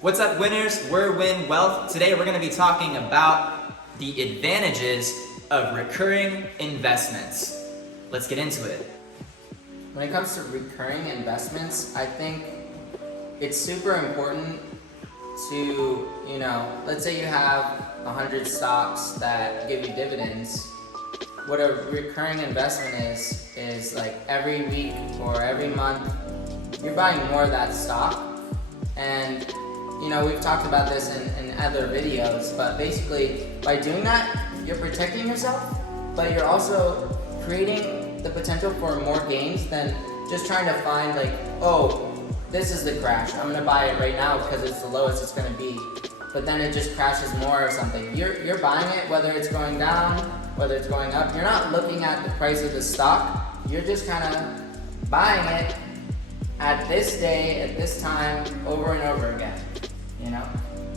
What's up, winners? We're Win Wealth. Today we're going to be talking about the advantages of recurring investments. Let's get into it. When it comes to recurring investments, I think it's super important to, let's say you have 100 stocks that give you dividends. What a recurring investment is like every week or every month, you're buying more of that stock. And we've talked about this in other videos, but basically by doing that, you're protecting yourself, but you're also creating the potential for more gains than just trying to find like, oh, this is the crash, I'm gonna buy it right now because it's the lowest it's gonna be, but then it just crashes more or something. You're buying it whether it's going down, whether it's going up. You're not looking at the price of the stock, you're just kind of buying it at this day, at this time, over and over again,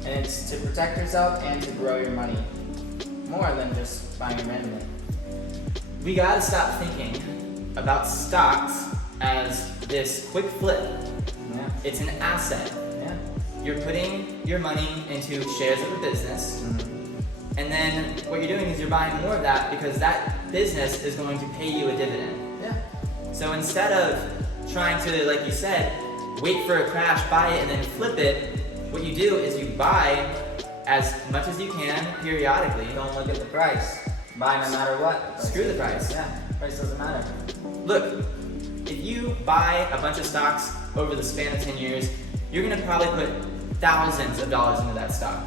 And it's to protect yourself and to grow your money more than just buying it randomly. We gotta stop thinking about stocks as this quick flip. Yeah. It's an asset. Yeah. You're putting your money into shares of a business, and then what you're doing is you're buying more of that because that business is going to pay you a dividend. Yeah. So instead of trying to, like you said, wait for a crash, buy it, and then flip it, what you do is you buy as much as you can periodically. Don't look at the price. Buy no matter what. Screw the price. Yeah, price doesn't matter. Look, if you buy a bunch of stocks over the span of 10 years, you're gonna probably put thousands of dollars into that stock.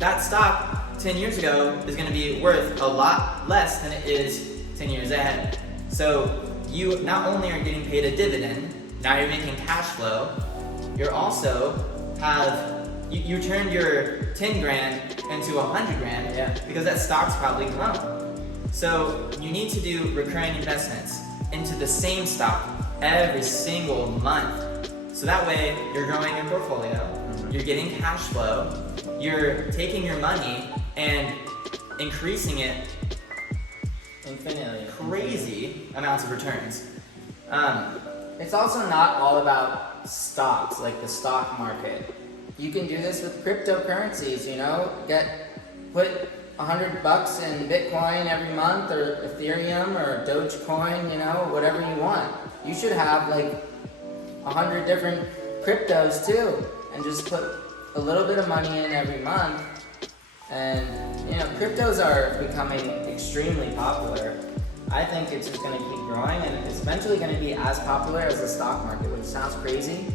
That stock 10 years ago is gonna be worth a lot less than it is 10 years ahead. So you not only are getting paid a dividend, now you're making cash flow, you're also you turned your 10 grand into 100 grand because that stock's probably grown. So you need to do recurring investments into the same stock every single month. So that way you're growing your portfolio, you're getting cash flow, you're taking your money and increasing it Infinitely. crazy amounts of returns. It's also not all about stocks, like the stock market. You can do this with cryptocurrencies, put $100 in Bitcoin every month, or Ethereum, or Dogecoin, whatever you want. You should have like 100 different cryptos too, and just put a little bit of money in every month. And cryptos are becoming extremely popular. I think it's just going to keep growing, and it's eventually going to be as popular as the stock market, which sounds crazy,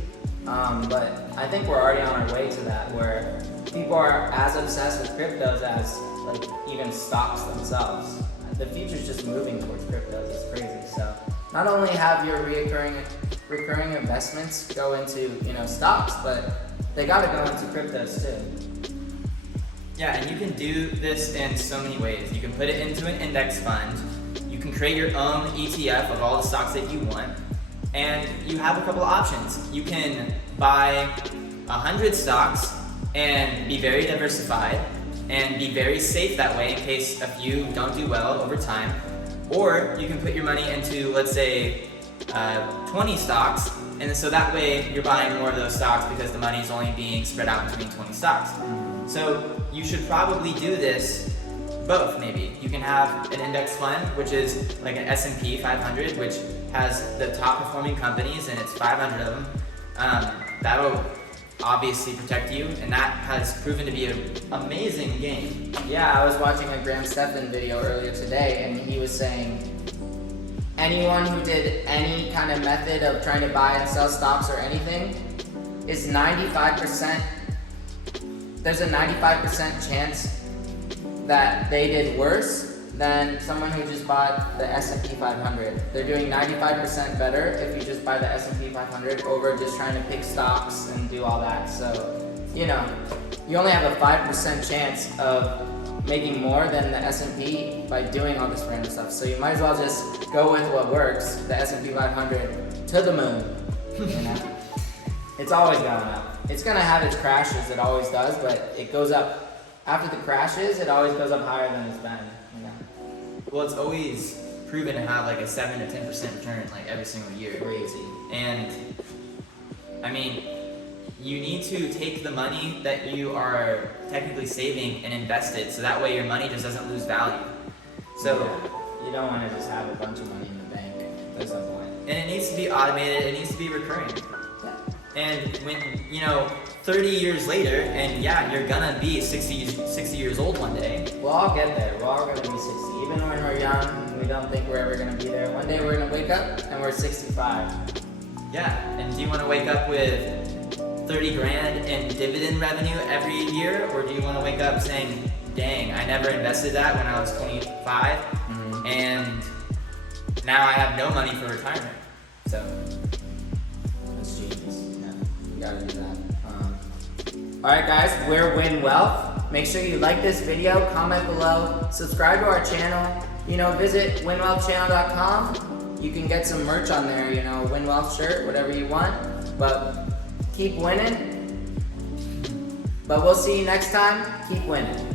but I think we're already on our way to that, where people are as obsessed with cryptos as like even stocks themselves. The future's just moving towards cryptos. It's crazy. So not only have your recurring investments go into stocks, but they got to go into cryptos too. Yeah, and you can do this in so many ways. You can put it into an index fund. You can create your own ETF of all the stocks that you want. And you have a couple of options. You can buy 100 stocks and be very diversified and be very safe that way in case a few don't do well over time. Or you can put your money into, let's say, 20 stocks, and so that way you're buying more of those stocks because the money is only being spread out between 20 stocks. So you should probably do this both, maybe. You can have an index fund, which is like an S&P 500, which has the top performing companies, and it's 500 of them. That'll obviously protect you, and that has proven to be an amazing game. Yeah, I was watching a Graham Stephan video earlier today, and he was saying anyone who did any kind of method of trying to buy and sell stocks or anything is 95%, there's a 95% chance that they did worse than someone who just bought the S&P 500. They're doing 95% better if you just buy the S&P 500 over just trying to pick stocks and do all that. So, you only have a 5% chance of making more than the S&P by doing all this random stuff. So you might as well just go with what works, the S&P 500 to the moon. It's always going up. It's gonna have its crashes, it always does, but it goes up. After the crashes, it always goes up higher than it's been. Well, it's always proven to have like a 7 to 10% return like every single year. Crazy. And I mean, you need to take the money that you are technically saving and invest it, so that way your money just doesn't lose value. So, yeah, you don't want to just have a bunch of money in the bank. There's no point. and it needs to be automated, it needs to be recurring. Yeah. And when, 30 years later, and yeah, you're gonna be 60 years old one day. We'll all get there. We're all gonna be 60. Even when we're young, and we don't think we're ever gonna be there. One day we're gonna wake up and we're 65. Yeah, and do you wanna wake up with 30 grand in dividend revenue every year, or do you wanna wake up saying, dang, I never invested that when I was 25, and now I have no money for retirement. So, that's genius. Yeah, you gotta do that. Alright guys, we're Win Wealth. Make sure you like this video, comment below, subscribe to our channel, visit winwealthchannel.com. You can get some merch on there, Win Wealth shirt, whatever you want. But keep winning. But we'll see you next time. Keep winning.